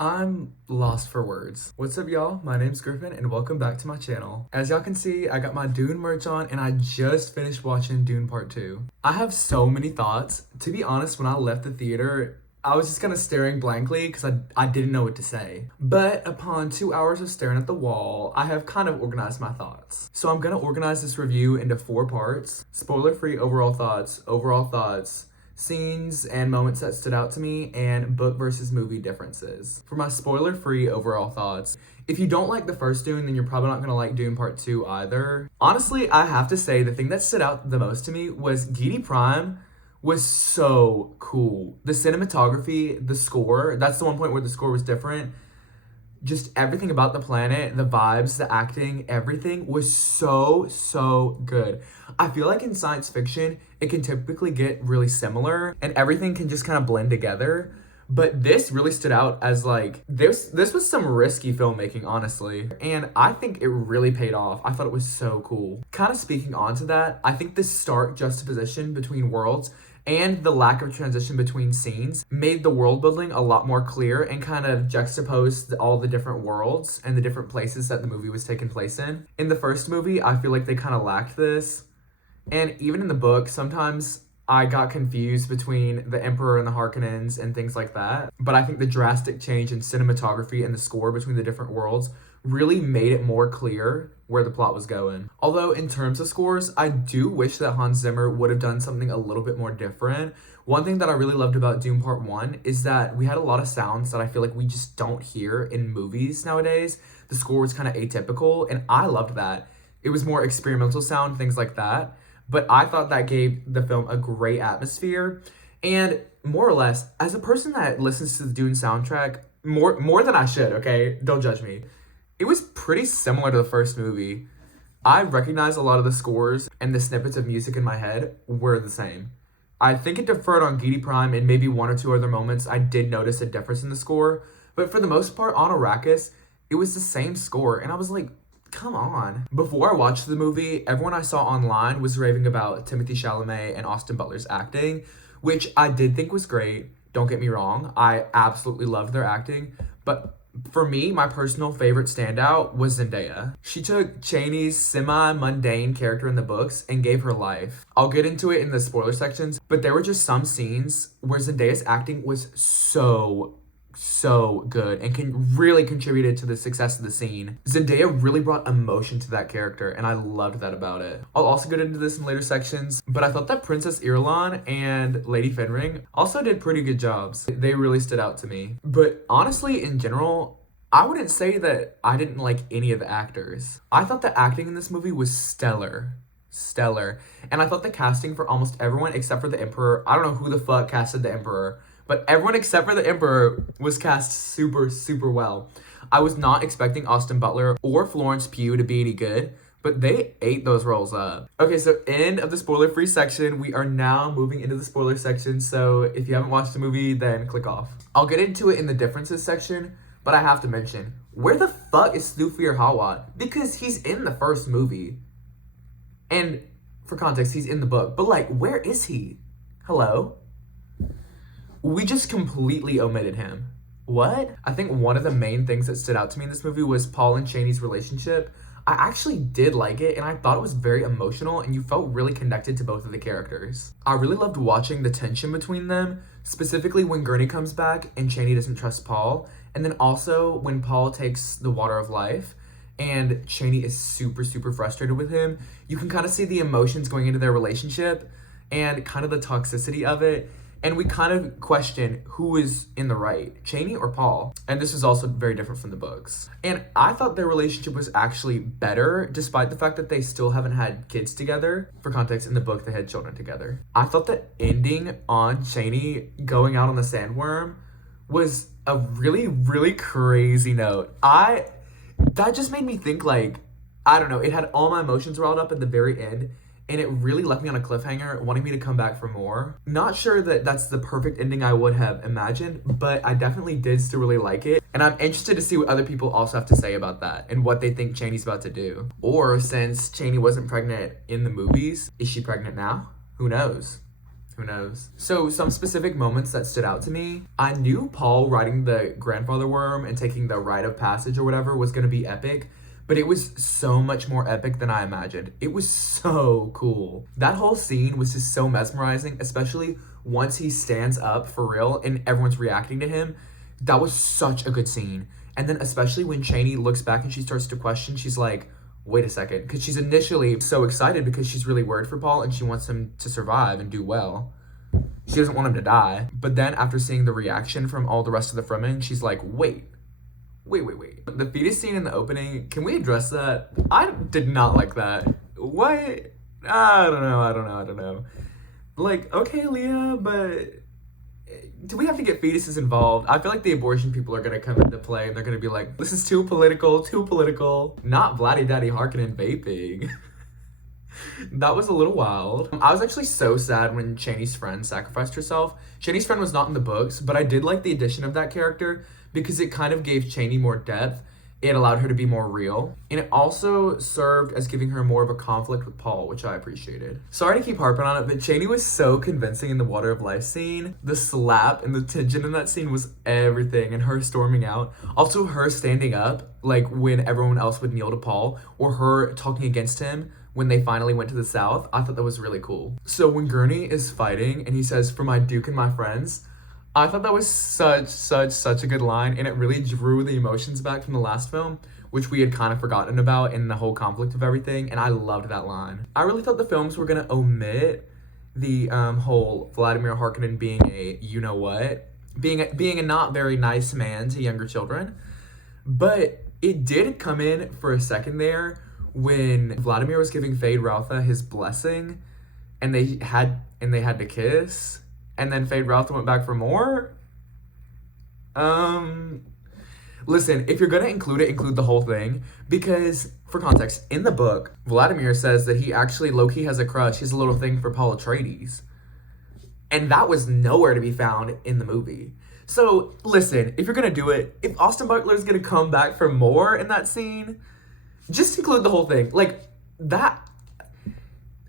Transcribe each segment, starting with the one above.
I'm lost for words. What's up, y'all? My name's Griffin, and welcome back to my channel. As y'all can see, I got my Dune merch on, and I just finished watching Dune Part 2. I have so many thoughts. To be honest, when I left the theater, I was just kind of staring blankly because I didn't know what to say. But upon 2 hours of staring at the wall, I have kind of organized my thoughts. So I'm gonna organize this review into 4 parts. Spoiler-free overall thoughts, scenes and moments that stood out to me, and book versus movie differences. For my spoiler-free overall thoughts, if you don't like the first Dune, then you're probably not gonna like Dune Part 2 either. Honestly, I have to say the thing that stood out the most to me was Gidi Prime was so cool. The cinematography, the score, that's the one point where the score was different. Just everything about the planet, the vibes, the acting, everything was so good. I feel like in science fiction, it can typically get really similar and everything can just kind of blend together. But this really stood out as like, this was some risky filmmaking, honestly. And I think it really paid off. I thought it was so cool. Kind of speaking onto that, I think the stark juxtaposition between worlds and the lack of transition between scenes made the world building a lot more clear and kind of juxtaposed all the different worlds and the different places that the movie was taking place in. In the first movie, I feel like they kind of lacked this. And even in the book, sometimes I got confused between the Emperor and the Harkonnens and things like that. But I think the drastic change in cinematography and the score between the different worlds really made it more clear where the plot was going. Although in terms of scores, I do wish that Hans Zimmer would have done something a little bit more different. One thing that I really loved about Dune Part 1 is that we had a lot of sounds that I feel like we just don't hear in movies nowadays. The score was kind of atypical, and I loved that. It was more experimental sound, things like that. But I thought that gave the film a great atmosphere. And more or less, as a person that listens to the Dune soundtrack, more than I should, okay? Don't judge me. It was pretty similar to the first movie. I recognize a lot of the scores and the snippets of music in my head were the same. I think it deferred on Gidi Prime and maybe one or two other moments I did notice a difference in the score. But for the most part, on Arrakis, it was the same score. And I was like, come on. Before I watched the movie, everyone I saw online was raving about Timothée Chalamet and Austin Butler's acting, which I did think was great. Don't get me wrong. I absolutely loved their acting. But for me, my personal favorite standout was Zendaya. She took Chani's semi-mundane character in the books and gave her life. I'll get into it in the spoiler sections, but there were just some scenes where Zendaya's acting was so good and really contributed to the success of the scene. Zendaya really brought emotion to that character, and I loved that about it. I'll also get into this in later sections, but I thought that Princess Irulan and Lady Fenring also did pretty good jobs. They really stood out to me. But honestly, in general, I wouldn't say that I didn't like any of the actors. I thought the acting in this movie was stellar. And I thought the casting for almost everyone except for the Emperor, I don't know who the fuck casted the Emperor, but everyone except for the Emperor was cast super well. I was not expecting Austin Butler or Florence Pugh to be any good, but they ate those roles up. Okay, so end of the spoiler-free section. We are now moving into the spoiler section, so if you haven't watched the movie, then click off. I'll get into it in the differences section, but I have to mention, where the fuck is Thufir Hawat? Because he's in the first movie. And for context, he's in the book, but like, where is he? Hello? We just completely omitted him. What? I think one of the main things that stood out to me in this movie was Paul and Chani's relationship. I actually did like it, and I thought it was very emotional, and you felt really connected to both of the characters. I really loved watching the tension between them, specifically when Gurney comes back and Chani doesn't trust Paul, and then also when Paul takes the water of life and Chani is super frustrated with him. You can kind of see the emotions going into their relationship and kind of the toxicity of it. And we kind of question who is in the right, Chani or Paul. And this is also very different from the books. And I thought their relationship was actually better, despite the fact that they still haven't had kids together. For context, in the book, they had children together. I thought the ending on Chani going out on the sandworm was a really crazy note. That just made me think, like, I don't know, it had all my emotions riled up at the very end. And it really left me on a cliffhanger, wanting me to come back for more. Not sure that that's the perfect ending I would have imagined, but I definitely did still really like it. And I'm interested to see what other people also have to say about that and what they think Chani's about to do. Or since Chani wasn't pregnant in the movies, is she pregnant now? Who knows? Who knows? So some specific moments that stood out to me. I knew Paul riding the grandfather worm and taking the rite of passage or whatever was gonna be epic, but it was so much more epic than I imagined. It was so cool. That whole scene was just so mesmerizing, especially once he stands up for real and everyone's reacting to him. That was such a good scene. And then especially when Chani looks back and she starts to question, she's like, wait a second, because she's initially so excited because she's really worried for Paul and she wants him to survive and do well. She doesn't want him to die. But then after seeing the reaction from all the rest of the Fremen, she's like, wait. The fetus scene in the opening, can we address that? I did not like that. What? I don't know. Like, okay, Leah, but do we have to get fetuses involved? I feel like the abortion people are gonna come into play and they're gonna be like, this is too political. Not Vladdy Daddy Harkonnen vaping. That was a little wild. I was actually so sad when Chani's friend sacrificed herself. Chani's friend was not in the books, but I did like the addition of that character because it kind of gave Chani more depth. It allowed her to be more real. And it also served as giving her more of a conflict with Paul, which I appreciated. Sorry to keep harping on it, but Chani was so convincing in the Water of Life scene. The slap and the tension in that scene was everything, and her storming out. Also her standing up, like when everyone else would kneel to Paul, or her talking against him when they finally went to the south. I thought that was really cool. So when Gurney is fighting and he says, for my Duke and my friends, I thought that was such a good line, and it really drew the emotions back from the last film, which we had kind of forgotten about in the whole conflict of everything, and I loved that line. I really thought the films were gonna omit the whole Vladimir Harkonnen being a you-know-what, being a not very nice man to younger children, but it did come in for a second there when Vladimir was giving Feyd-Rautha his blessing, and they had to kiss. And then Feyd-Rautha went back for more? Listen, if you're gonna include it, include the whole thing. Because, for context, in the book, Vladimir says that he actually low-key has a crush. He has a little thing for Paul Atreides. And that was nowhere to be found in the movie. So, listen, if you're gonna do it, if Austin Butler's gonna come back for more in that scene, just include the whole thing. Like, that...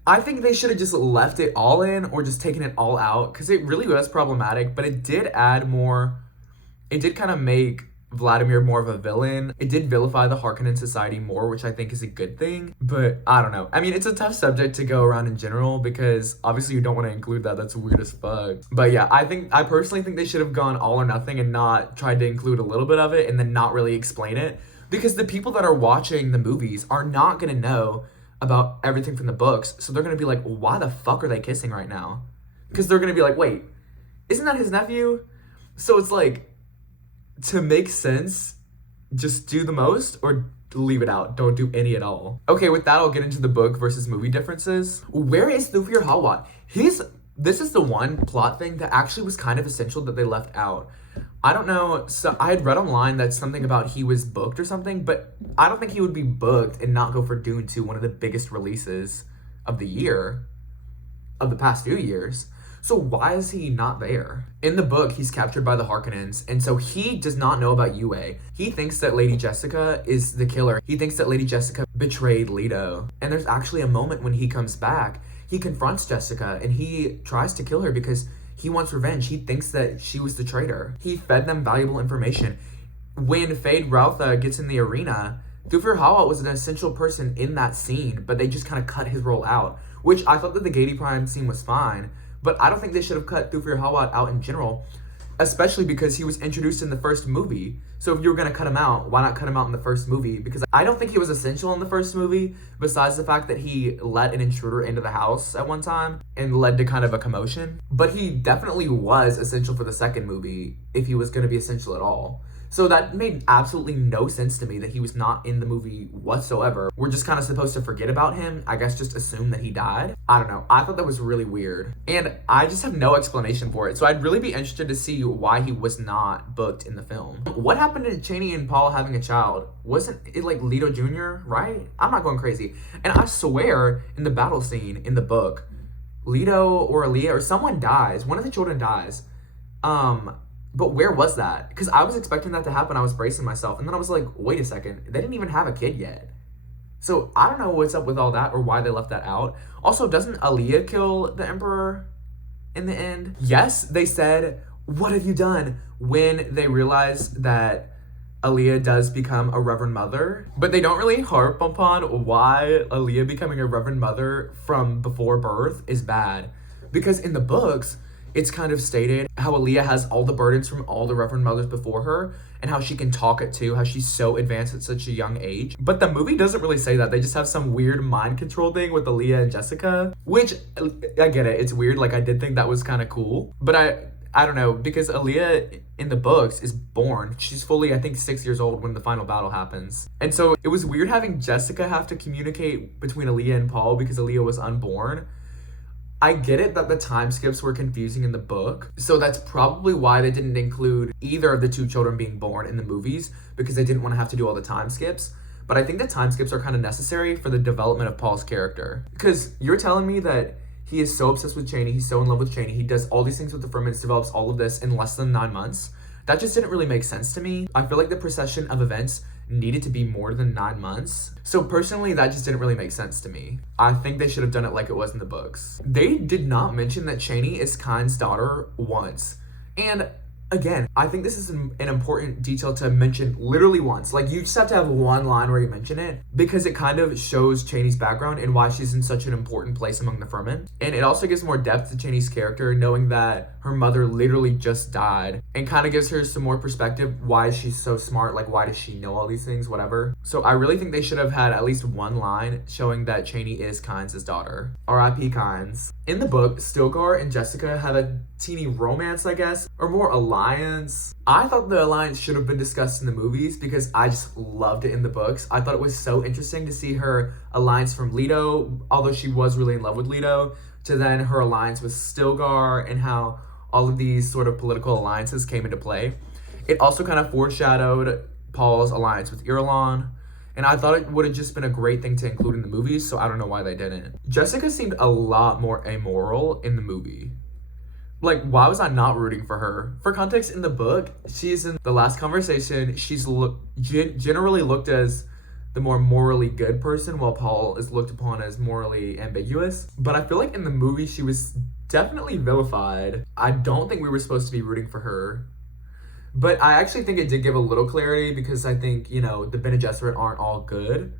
I think they should have just left it all in or just taken it all out because it really was problematic, but it did add more. It did kind of make Vladimir more of a villain. It did vilify the Harkonnen society more, which I think is a good thing, but I don't know. I mean, it's a tough subject to go around in general because obviously you don't want to include that. That's weird as fuck. But yeah, I personally think they should have gone all or nothing and not tried to include a little bit of it and then not really explain it because the people that are watching the movies are not going to know about everything from the books, so they're gonna be like, why the fuck are they kissing right now? Because they're gonna be like, wait, isn't that his nephew? So it's like, to make sense, just do the most or leave it out. Don't do any at all. Okay, with that, I'll get into the book versus movie differences. Where is Thufir Hawat? This is the one plot thing that actually was kind of essential that they left out. I don't know, so I had read online that something about he was booked or something, but I don't think he would be booked and not go for Dune 2, one of the biggest releases of the year, of the past few years. So why is he not there? In the book, he's captured by the Harkonnens, and so he does not know about Yue. He thinks that Lady Jessica is the killer. He thinks that Lady Jessica betrayed Leto. And there's actually a moment when he comes back, he confronts Jessica, and he tries to kill her because he wants revenge. He thinks that she was the traitor. He fed them valuable information. When Feyd-Rautha gets in the arena, Thufir Hawat was an essential person in that scene, but they just kind of cut his role out, which I thought that the Gady Prime scene was fine, but I don't think they should have cut Thufir Hawat out in general, especially because he was introduced in the first movie. So if you were going to cut him out, why not cut him out in the first movie? Because I don't think he was essential in the first movie, besides the fact that he let an intruder into the house at one time and led to kind of a commotion. But he definitely was essential for the second movie, if he was going to be essential at all. So that made absolutely no sense to me that he was not in the movie whatsoever. We're just kind of supposed to forget about him. I guess just assume that he died. I don't know. I thought that was really weird. And I just have no explanation for it. So I'd really be interested to see why he was not booked in the film. What happened to Chani and Paul having a child? Wasn't it like Leto Jr., right? I'm not going crazy. And I swear in the battle scene in the book, Leto or Aaliyah or someone dies. One of the children dies. But where was that? Because I was expecting that to happen. I was bracing myself. And then I was like, wait a second. They didn't even have a kid yet. So I don't know what's up with all that or why they left that out. Also, doesn't Aaliyah kill the Emperor in the end. Yes, they said, "What have you done?" when they realize that Aaliyah does become a Reverend Mother, but they don't really harp upon why Aaliyah becoming a Reverend Mother from before birth is bad. Because in the books, it's kind of stated how Aaliyah has all the burdens from all the Reverend Mothers before her, and how she can talk it too, how she's so advanced at such a young age. But the movie doesn't really say that. They just have some weird mind control thing with Aaliyah and Jessica, which, I get it, it's weird. Like, I did think that was kind of cool. But I don't know, because Aaliyah in the books is born. She's fully, I think, 6 years old when the final battle happens. And so it was weird having Jessica have to communicate between Aaliyah and Paul because Aaliyah was unborn. I get it that the time skips were confusing in the book, so that's probably why they didn't include either of the two children being born in the movies, because they didn't want to have to do all the time skips. But I think the time skips are kind of necessary for the development of Paul's character. Because you're telling me that he is so obsessed with Chani, he's so in love with Chani, he does all these things with the ferments, develops all of this in less than 9 months. That just didn't really make sense to me. I feel like the procession of events needed to be more than 9 months. So personally, that just didn't really make sense to me. I think they should have done it like it was in the books. They did not mention that Chani is Khan's daughter once. And again, I think this is an important detail to mention literally once. Like, you just have to have one line where you mention it, because it kind of shows Chani's background and why she's in such an important place among the Ferment. And it also gives more depth to Chani's character, knowing that her mother literally just died, and kind of gives her some more perspective why she's so smart, like why does she know all these things, whatever. So I really think they should have had at least one line showing that Chani is Kynes' daughter. R.I.P. Kynes. In the book, Stilgar and Jessica have a teeny romance, I guess, or more alliance. I thought the alliance should have been discussed in the movies because I just loved it in the books. I thought it was so interesting to see her alliance from Leto, although she was really in love with Leto, to then her alliance with Stilgar, and how all of these sort of political alliances came into play. It also kind of foreshadowed Paul's alliance with Irulan, and I thought it would have just been a great thing to include in the movies, so I don't know why they didn't. Jessica seemed a lot more amoral in the movie. Like, why was I not rooting for her? For context, in the book, she's in the last conversation, she's generally looked as the more morally good person, while Paul is looked upon as morally ambiguous. But I feel like in the movie, she was definitely vilified. I don't think we were supposed to be rooting for her. But I actually think it did give a little clarity, because I think, you know, the Bene Gesserit aren't all good,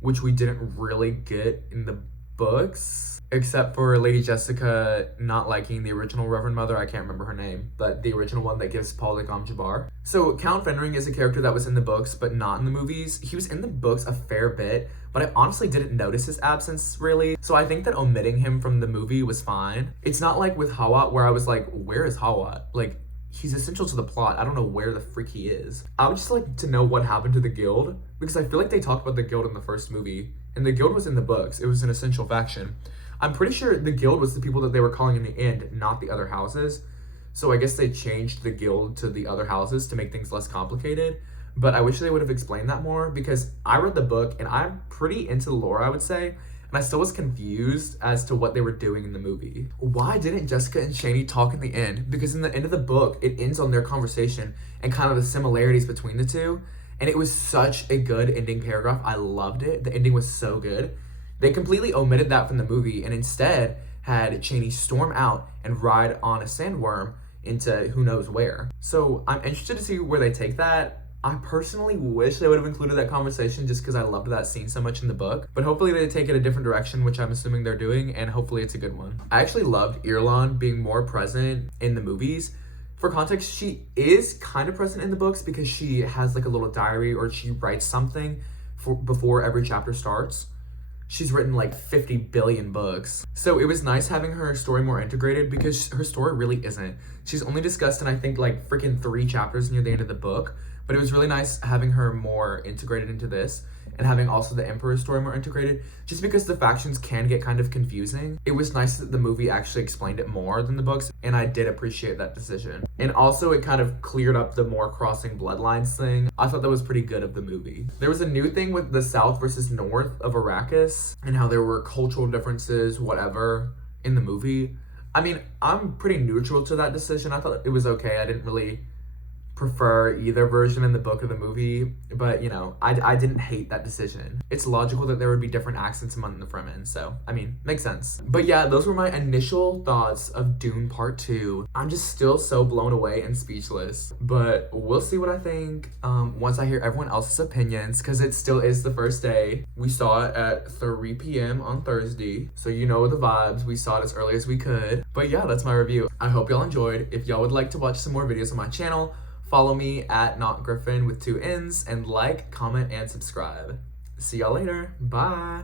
which we didn't really get in the books, except for Lady Jessica not liking the original Reverend Mother. I can't remember her name, but the original one that gives Paul the Gom Jabbar. So Count Fenring is a character that was in the books, but not in the movies. He was in the books a fair bit, but I honestly didn't notice his absence, really. So I think that omitting him from the movie was fine. It's not like with Hawat, where I was like, where is Hawat? Like, he's essential to the plot. I don't know where the frick he is. I would just like to know what happened to the guild, because I feel like they talked about the guild in the first movie, and the guild was in the books. It was an essential faction. I'm pretty sure the guild was the people that they were calling in the end, not the other houses. So I guess they changed the guild to the other houses to make things less complicated. But I wish they would have explained that more, because I read the book and I'm pretty into the lore, I would say. And I still was confused as to what they were doing in the movie. Why didn't Jessica and Chani talk in the end? Because in the end of the book, it ends on their conversation and kind of the similarities between the two. And it was such a good ending paragraph. I loved it. The ending was so good. They completely omitted that from the movie and instead had Chani storm out and ride on a sandworm into who knows where. So I'm interested to see where they take that. I personally wish they would have included that conversation, just because I loved that scene so much in the book. But hopefully they take it a different direction, which I'm assuming they're doing, and hopefully it's a good one. I actually loved Irulan being more present in the movies. For context, she is kind of present in the books because she has like a little diary, or she writes something before every chapter starts. She's written like 50 billion books. So it was nice having her story more integrated, because her story really isn't. She's only discussed in, I think, like freaking 3 chapters near the end of the book. But it was really nice having her more integrated into this, and having also the Emperor's story more integrated, just because the factions can get kind of confusing. It was nice that the movie actually explained it more than the books, and I did appreciate that decision. And also it kind of cleared up the more crossing bloodlines thing. I thought that was pretty good of the movie. There was a new thing with the south versus north of Arrakis, and how there were cultural differences, whatever, in the movie. I mean, I'm pretty neutral to that decision. I thought it was okay. I didn't really prefer either version in the book or the movie, but you know, I didn't hate that decision. It's logical that there would be different accents among the Fremen, so I mean, makes sense. But yeah, those were my initial thoughts of Dune Part 2. I'm just still so blown away and speechless, but we'll see what I think once I hear everyone else's opinions, because it still is the first day. We saw it at 3 p.m. on Thursday, so you know the vibes. We saw it as early as we could. But yeah, that's my review. I hope y'all enjoyed. If y'all would like to watch some more videos on my channel, follow me at NotGriffin with 2 N's, and like, comment, and subscribe. See y'all later. Bye.